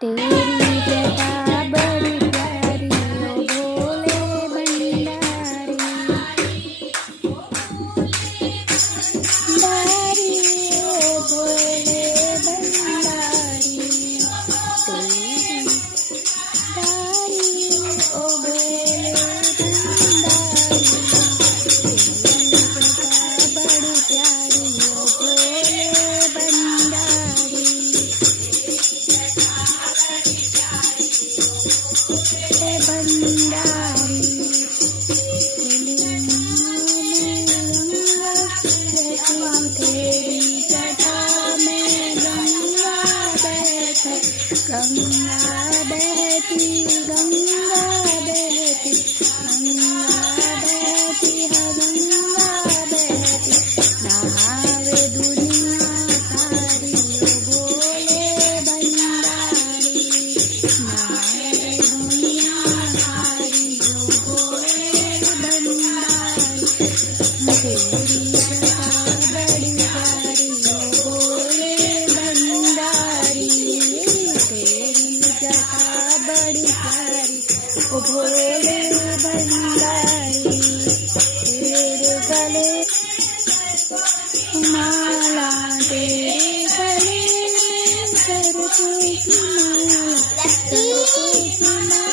तेरी जटा बड़ी प्यारी ओ भोले भंडारी डारी ओ भोले भंडारी तेरी डारी ओ भोले भंडारी तेरी जटा बड़ी प्यारी ओ भोले भंडारी भंडारी तेरी जटा में गंगा बहती गंगा बहती गंगा बहती गंगा बहती है गंगा बहती नहावे दुनिया सारी ओ भोले भंडारी नहावे दुनिया सारी ओ भोले भंडारी तेरी जटा बड़ी प्यारी ओ भोले भंडारी तेरी जटा बड़ी प्यारी ओ भोले भंडारी तेरे गले माला तेरे गले में सरसों की माला सरसों की माला